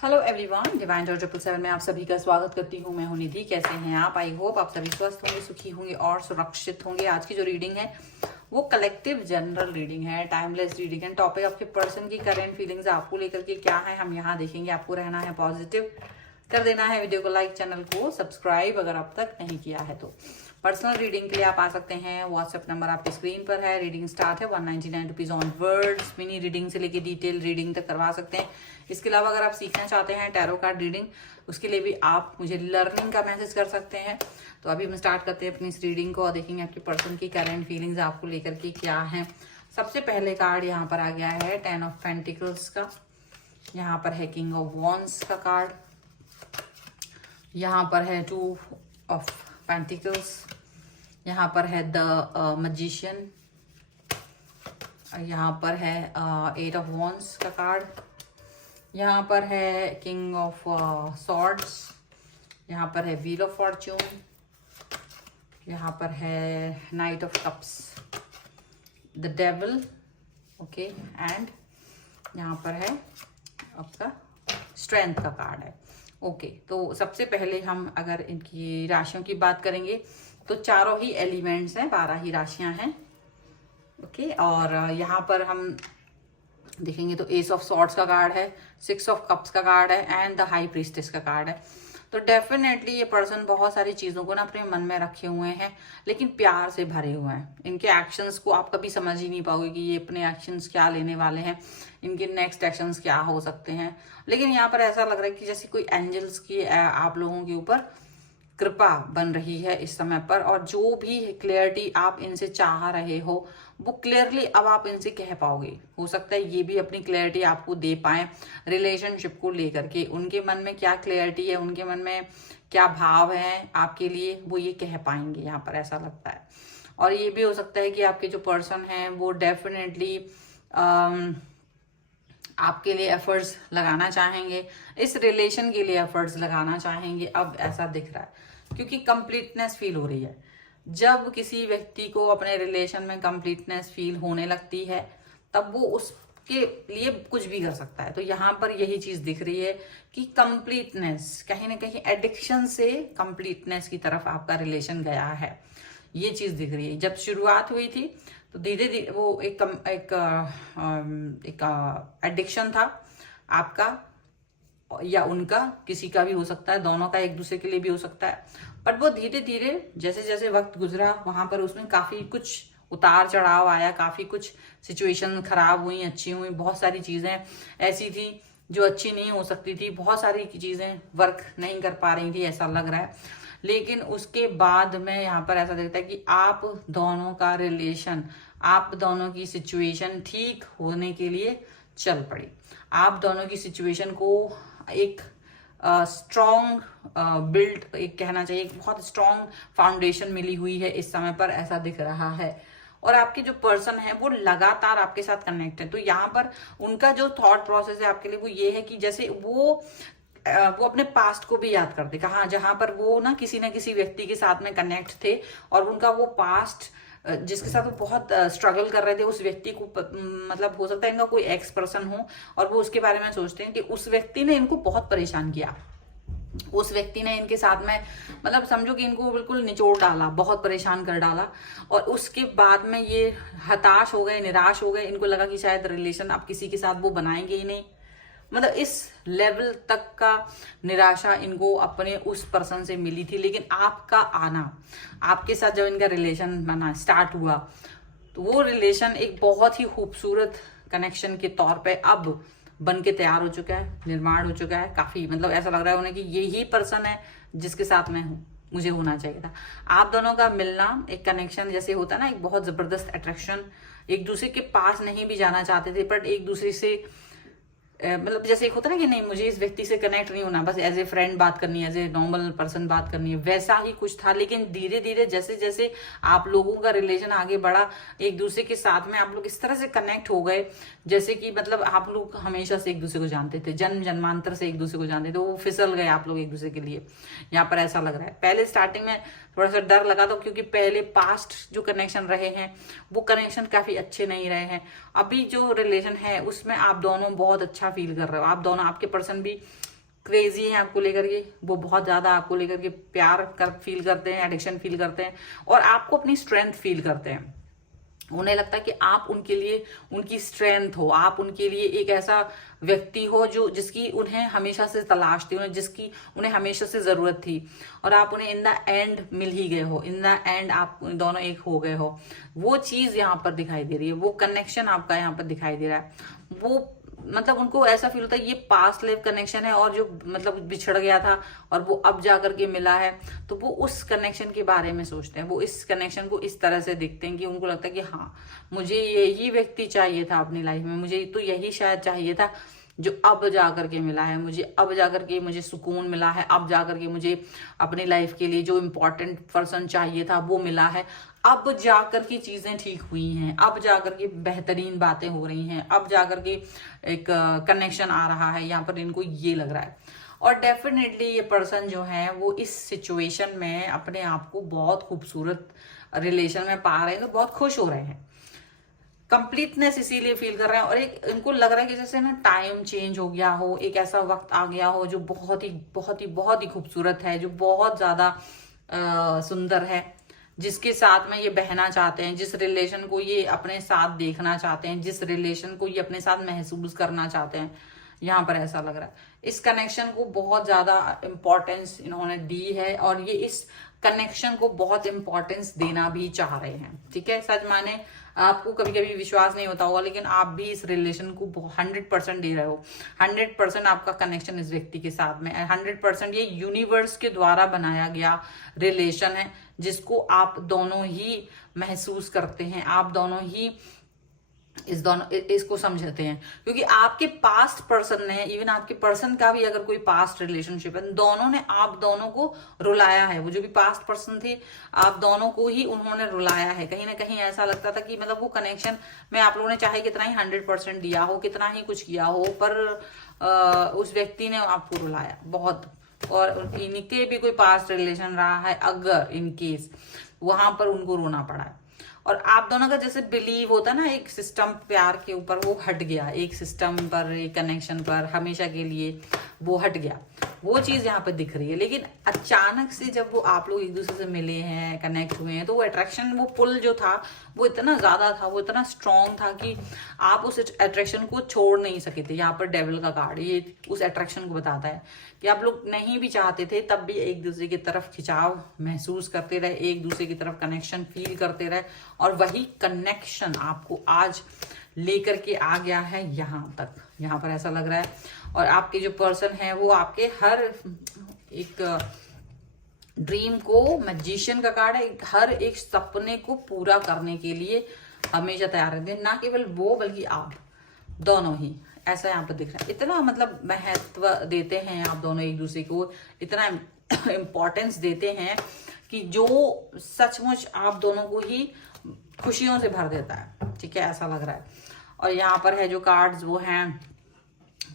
Hello everyone, divine dot 777 में आप सभी का स्वागत करती हूँ। मैं हूँ निधि। कैसे हैं आप? आई होप आप सभी स्वस्थ होंगे, सुखी होंगे और सुरक्षित होंगे। आज की जो रीडिंग है वो कलेक्टिव जनरल रीडिंग है, टाइमलेस रीडिंग है। टॉपिक आपके पर्सन की करेंट फीलिंग्स आपको लेकर के क्या है हम यहाँ देखेंगे। आपको रहना है पॉजिटिव, कर देना है वीडियो को लाइक, चैनल को सब्सक्राइब अगर अब तक नहीं किया है तो। पर्सनल रीडिंग के लिए आप आ सकते हैं। व्हाट्सएप नंबर आपकी स्क्रीन पर है। रीडिंग स्टार्ट है 199 rupees on words. Mini reading से लेके डिटेल रीडिंग तक करवा सकते हैं। इसके अलावा अगर आप सीखना चाहते हैं टैरो कार्ड रीडिंग, उसके लिए भी आप मुझे लर्निंग का मैसेज कर सकते हैं। तो अभी हम स्टार्ट करते हैं अपनी इस रीडिंग को और देखेंगे आपके पर्सन की करेंट फीलिंग्स आपको लेकर के क्या है। सबसे पहले कार्ड यहाँ पर आ गया है 10 ऑफ पेंटिकल्स का। यहाँ पर है किंग ऑफ वॉन्ड्स का कार्ड। यहाँ पर है 2 ऑफ पेंटिकल्स। यहाँ पर है द मैजिशियन। यहाँ पर है 8 ऑफ वॉन्ड्स का कार्ड। यहाँ पर है किंग ऑफ सॉर्ड्स। यहाँ पर है व्हील ऑफ फॉर्च्यून। यहाँ पर है night of cups, the devil, okay. And यहाँ पर है आपका स्ट्रेंथ का कार्ड है, ओके। तो सबसे पहले हम अगर इनकी राशियों की बात करेंगे तो चारों ही एलिमेंट्स हैं, 12 ही राशियां हैं, ओके। और यहाँ पर हम देखेंगे तो एस ऑफ सॉर्ड्स का कार्ड है, 6 ऑफ कप्स का कार्ड है एंड द हाई प्रीस्टेस का कार्ड है। तो डेफिनेटली ये पर्सन बहुत सारी चीज़ों को ना अपने मन में रखे हुए हैं, लेकिन प्यार से भरे हुए हैं। इनके एक्शंस को आप कभी समझ ही नहीं पाओगे कि ये अपने एक्शंस क्या लेने वाले हैं, इनके नेक्स्ट एक्शंस क्या हो सकते हैं। लेकिन यहाँ पर ऐसा लग रहा है कि जैसे कोई एंजल्स की आप लोगों के ऊपर कृपा बन रही है इस समय पर, और जो भी क्लियरिटी आप इनसे चाह रहे हो वो क्लियरली अब आप इनसे कह पाओगे। हो सकता है ये भी अपनी क्लियरिटी आपको दे पाए रिलेशनशिप को लेकर के। उनके मन में क्या क्लियरिटी है, उनके मन में क्या भाव है आपके लिए, वो ये कह पाएंगे यहाँ पर, ऐसा लगता है। और ये भी हो सकता है कि आपके जो पर्सन हैं वो डेफिनेटली आपके लिए एफर्ट्स लगाना चाहेंगे, इस रिलेशन के लिए एफर्ट्स लगाना चाहेंगे। अब ऐसा दिख रहा है क्योंकि कंप्लीटनेस फील हो रही है। जब किसी व्यक्ति को अपने रिलेशन में कंप्लीटनेस फील होने लगती है तब वो उसके लिए कुछ भी कर सकता है। तो यहाँ पर यही चीज दिख रही है कि कंप्लीटनेस, कहीं ना कहीं एडिक्शन से कंप्लीटनेस की तरफ आपका रिलेशन गया है, ये चीज दिख रही है। जब शुरुआत हुई थी तो धीरे धीरे वो एक एडिक्शन था आपका या उनका, किसी का भी हो सकता है, दोनों का एक दूसरे के लिए भी हो सकता है। बट वो धीरे धीरे जैसे जैसे वक्त गुजरा वहां पर उसमें काफी कुछ उतार चढ़ाव आया, काफी कुछ सिचुएशन खराब हुई, अच्छी हुई। बहुत सारी चीजें ऐसी थी जो अच्छी नहीं हो सकती थी, बहुत सारी चीजें वर्क नहीं कर पा रही थी, ऐसा लग रहा है। लेकिन उसके बाद में यहाँ पर ऐसा दिखता है कि आप दोनों का रिलेशन, आप दोनों की सिचुएशन ठीक होने के लिए चल पड़ी। आप दोनों की सिचुएशन को एक स्ट्रॉन्ग बिल्ड, एक कहना चाहिए एक बहुत स्ट्रॉन्ग फाउंडेशन मिली हुई है इस समय पर, ऐसा दिख रहा है। और आपके जो पर्सन है वो लगातार आपके साथ कनेक्ट है। तो यहाँ पर उनका जो थॉट प्रोसेस है आपके लिए वो ये है कि जैसे वो अपने पास्ट को भी याद करते, कहा जहां पर वो ना किसी व्यक्ति के साथ में कनेक्ट थे और उनका वो पास्ट जिसके साथ वो बहुत स्ट्रगल कर रहे थे, उस व्यक्ति को मतलब हो सकता है इनका कोई एक्स पर्सन हो और वो उसके बारे में सोचते हैं कि उस व्यक्ति ने इनको बहुत परेशान किया, उस व्यक्ति ने इनके साथ में मतलब समझो कि इनको बिल्कुल निचोड़ डाला, बहुत परेशान कर डाला। और उसके बाद में ये हताश हो गए, निराश हो गए। इनको लगा कि शायद रिलेशन अब किसी के साथ वो बनाएंगे ही नहीं। मतलब इस लेवल तक का निराशा इनको अपने उस पर्सन से मिली थी। लेकिन आपका आना, आपके साथ जब इनका रिलेशन बना, स्टार्ट हुआ, तो वो रिलेशन एक बहुत ही खूबसूरत कनेक्शन के तौर पे अब बन के तैयार हो चुका है, निर्माण हो चुका है। काफी मतलब ऐसा लग रहा है उन्हें कि यही पर्सन है जिसके साथ मैं हूँ, मुझे होना चाहिए था। आप दोनों का मिलना, एक कनेक्शन जैसे होता है ना, एक बहुत जबरदस्त अट्रैक्शन, एक दूसरे के पास नहीं भी जाना चाहते थे बट एक दूसरे से मतलब जैसे एक होता है ना कि नहीं मुझे इस व्यक्ति से कनेक्ट नहीं होना, बस एज ए फ्रेंड बात करनी है, एज ए नॉर्मल पर्सन बात करनी है, वैसा ही कुछ था। लेकिन धीरे धीरे जैसे जैसे आप लोगों का रिलेशन आगे बढ़ा, एक दूसरे के साथ में आप लोग इस तरह से कनेक्ट हो गए जैसे कि मतलब आप लोग हमेशा से एक दूसरे को जानते थे, जन्म जन्मांतर से एक दूसरे को जानते थे, वो फिसल गए आप लोग एक दूसरे के लिए। यहाँ पर ऐसा लग रहा है। पहले स्टार्टिंग में थोड़ा सा डर लगा था क्योंकि पहले पास्ट जो कनेक्शन रहे हैं वो कनेक्शन काफी अच्छे नहीं रहे हैं। अभी जो रिलेशन है उसमें आप दोनों बहुत अच्छा फील कर रहे हो, आप दोनों, आपके पर्सन भी क्रेजी हैं आपको लेकर के, वो बहुत ज्यादा आपको लेकर के प्यार कर फील करते हैं, एडिक्शन फील करते हैं, और आपको अपनी स्ट्रेंथ फील करते हैं। उन्हें लगता है कि आप उनके लिए उनकी स्ट्रेंथ हो, आप उनके लिए एक ऐसा व्यक्ति हो जो जिसकी उन्हें हमेशा से तलाश थी, उन्हें जिसकी उन्हें हमेशा से जरूरत थी, और आप उन्हें इन द एंड मिल ही गए हो, इन द एंड आप दोनों एक हो गए हो। वो चीज यहाँ पर दिखाई दे रही है, वो कनेक्शन आपका यहाँ पर दिखाई दे रहा है। वो मतलब उनको ऐसा फील होता है ये पास्ट लाइफ कनेक्शन है, और जो मतलब बिछड़ गया था और वो अब जा करके मिला है, तो वो उस कनेक्शन के बारे में सोचते हैं, वो इस कनेक्शन को इस तरह से देखते हैं कि उनको लगता है कि हाँ, मुझे यही व्यक्ति चाहिए था अपनी लाइफ में, मुझे तो यही शायद चाहिए था जो अब जा करके मिला है, मुझे अब जा करके मुझे सुकून मिला है, अब जा करके मुझे अपनी लाइफ के लिए जो इम्पोर्टेंट पर्सन चाहिए था वो मिला है, अब जाकर की चीजें ठीक हुई हैं, अब जाकर के बेहतरीन बातें हो रही हैं, अब जाकर के एक कनेक्शन आ रहा है, यहाँ पर इनको ये लग रहा है। और डेफिनेटली ये पर्सन जो है वो इस सिचुएशन में अपने आप को बहुत खूबसूरत रिलेशन में पा रहे हैं, तो बहुत खुश हो रहे हैं, कंप्लीटनेस इसीलिए फील कर रहे हैं। और एक इनको लग रहा है कि जैसे ना टाइम चेंज हो गया हो, एक ऐसा वक्त आ गया हो जो बहुत ही बहुत ही बहुत ही खूबसूरत है, जो बहुत ज्यादा सुंदर है, जिसके साथ में ये बहना चाहते हैं, जिस रिलेशन को ये अपने साथ देखना चाहते हैं, जिस रिलेशन को ये अपने साथ महसूस करना चाहते हैं, यहाँ पर ऐसा लग रहा है। इस कनेक्शन को बहुत ज्यादा इंपॉर्टेंस इन्होंने दी है, और ये इस कनेक्शन को बहुत इंपॉर्टेंस देना भी चाह रहे हैं। ठीक है, सच माने आपको कभी कभी विश्वास नहीं होता होगा, लेकिन आप भी इस रिलेशन को 100% दे रहे हो। 100% आपका कनेक्शन इस व्यक्ति के साथ में, 100% ये यूनिवर्स के द्वारा बनाया गया रिलेशन है, जिसको आप दोनों ही महसूस करते हैं, आप दोनों ही इसको समझते हैं। क्योंकि आपके पास्ट पर्सन ने, इवन आपके पर्सन का भी अगर कोई पास्ट रिलेशनशिप है, दोनों ने आप दोनों को रुलाया है। वो जो भी पास्ट पर्सन थे, आप दोनों को ही उन्होंने रुलाया है। कहीं ना कहीं ऐसा लगता था कि मतलब वो कनेक्शन में आप लोगों ने चाहे कितना ही 100% दिया हो, कितना ही कुछ किया हो, पर उस व्यक्ति ने आपको रुलाया बहुत। और इनके भी कोई पास्ट रिलेशन रहा है, अगर इन केस वहां पर उनको रोना पड़ा है, और आप दोनों का जैसे बिलीव होता है ना, एक सिस्टम प्यार के ऊपर वो हट गया, एक सिस्टम पर, एक कनेक्शन पर हमेशा के लिए वो हट गया, वो चीज यहाँ पर दिख रही है। लेकिन अचानक से जब वो आप लोग एक दूसरे से मिले हैं, कनेक्ट हुए हैं, तो वो अट्रैक्शन, वो पुल जो था वो इतना ज्यादा था, वो इतना स्ट्रांग था कि आप उस अट्रैक्शन को छोड़ नहीं सके थे। यहाँ पर डेविल का कार्ड ये उस अट्रैक्शन को बताता है कि आप लोग नहीं भी चाहते थे तब भी एक दूसरे की तरफ खिंचाव महसूस करते रहे, एक दूसरे की तरफ कनेक्शन फील करते रहे, और वही कनेक्शन आपको आज लेकर के आ गया है यहाँ तक। यहाँ पर ऐसा लग रहा है। और आपके जो पर्सन है वो आपके हर एक ड्रीम को, मैजिशियन का कार्ड है, हर एक सपने को पूरा करने के लिए हमेशा तैयार रहते हैं। ना केवल वो बल्कि आप दोनों ही, ऐसा यहाँ पर दिख रहा है। इतना मतलब महत्व देते हैं आप दोनों एक दूसरे को, इतना इम्पोर्टेंस देते हैं कि जो सचमुच आप दोनों को ही खुशियों से भर देता है। ठीक है, ऐसा लग रहा है। और यहाँ पर है जो कार्ड्स वो हैं,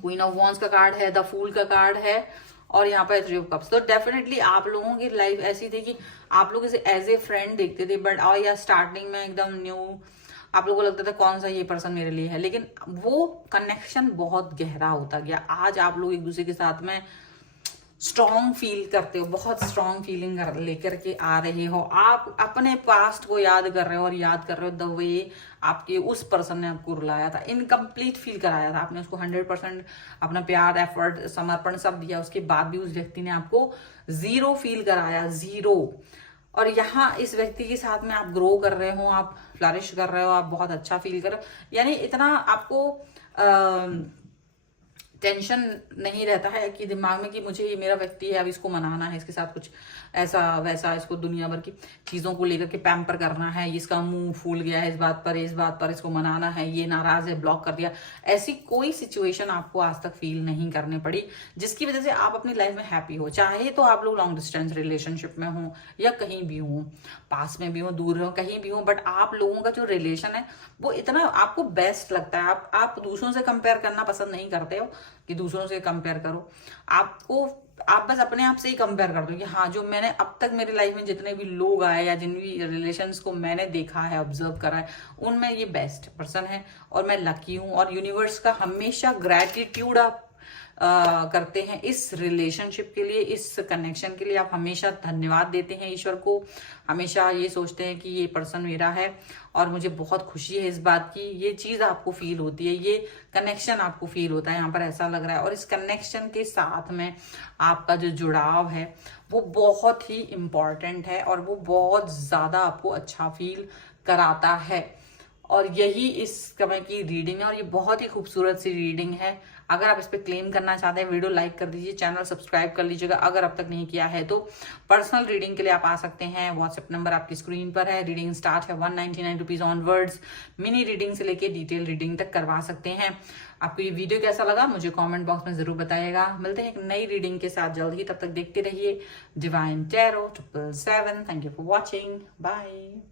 क्वीन ऑफ वॉन्ड्स का कार्ड है, द फूल का कार्ड है, और यहाँ पर थ्री ऑफ कप्स। तो डेफिनेटली आप लोगों की लाइफ ऐसी थी कि आप लोग इसे एज ए फ्रेंड देखते थे, बट और या स्टार्टिंग में एकदम न्यू आप लोगों को लगता था कौन सा ये पर्सन मेरे लिए है, लेकिन वो कनेक्शन बहुत गहरा होता गया। आज आप लोग एक दूसरे के साथ में स्ट्रॉन्ग फील करते हो, बहुत स्ट्रॉन्ग फीलिंग लेकर के आ रहे हो। आप अपने पास्ट को याद कर रहे हो, और याद कर रहे हो द वे आपके उस पर्सन ने आपको रुलाया था, इनकम्प्लीट फील कराया था। आपने उसको 100% अपना प्यार, एफर्ट, समर्पण सब दिया, उसके बाद भी उस व्यक्ति ने आपको 0 फील कराया, 0। और यहाँ इस व्यक्ति के साथ में आप ग्रो कर रहे हो, आप फ्लरिश कर रहे हो, आप बहुत अच्छा फील कर रहे हो। यानी इतना आपको टेंशन नहीं रहता है कि दिमाग में कि मुझे ये मेरा व्यक्ति है, अब इसको मनाना है, इसके साथ कुछ ऐसा वैसा, इसको दुनिया भर की चीजों को लेकर के पैम्पर करना है, इसका मुंह फूल गया है इस बात पर इसको मनाना है, ये नाराज है, ब्लॉक कर दिया। ऐसी कोई सिचुएशन आपको आज तक फील नहीं करने पड़ी, जिसकी वजह से आप अपनी लाइफ में हैप्पी हो। चाहे तो आप लोग लॉन्ग डिस्टेंस रिलेशनशिप में हो, या कहीं भी हो, पास में भी हो, दूर हो, कहीं भी हो, बट आप लोगों का जो रिलेशन है वो इतना आपको बेस्ट लगता है। आप दूसरों से कंपेयर करना पसंद नहीं करते हो कि दूसरों से कंपेयर करो, आप बस अपने आप से ही कंपेयर कर दो कि हाँ, जो मैंने अब तक मेरी लाइफ में जितने भी लोग आए या जिन भी रिलेशंस को मैंने देखा है, ऑब्जर्व करा है, उनमें ये बेस्ट पर्सन है, और मैं लकी हूँ। और यूनिवर्स का हमेशा ग्रैटिट्यूड आप करते हैं, इस रिलेशनशिप के लिए, इस कनेक्शन के लिए आप हमेशा धन्यवाद देते हैं ईश्वर को, हमेशा ये सोचते हैं कि ये पर्सन मेरा है और मुझे बहुत खुशी है इस बात की। ये चीज आपको फील होती है, ये कनेक्शन आपको फील होता है, यहाँ पर ऐसा लग रहा है। और इस कनेक्शन के साथ में आपका जो जुड़ाव है वो बहुत ही इम्पॉर्टेंट है और वो बहुत ज्यादा आपको अच्छा फील कराता है। और यही इस समय की रीडिंग है और ये बहुत ही खूबसूरत सी रीडिंग है। अगर आप इस पे क्लेम करना चाहते हैं, वीडियो लाइक कर दीजिए, चैनल सब्सक्राइब कर लीजिएगा अगर अब तक नहीं किया है तो। पर्सनल रीडिंग के लिए आप आ सकते हैं, व्हाट्सएप नंबर आपकी स्क्रीन पर है। रीडिंग स्टार्ट है 199 रुपीज ऑनवर्ड्स। मिनी रीडिंग से लेके डिटेल रीडिंग तक करवा सकते हैं। आपको ये वीडियो कैसा लगा मुझे कमेंट बॉक्स में जरूर बताइएगा। मिलते हैं एक नई रीडिंग के साथ जल्द ही, तब तक देखते रहिए divine tarot 777। Thank you for watching, bye.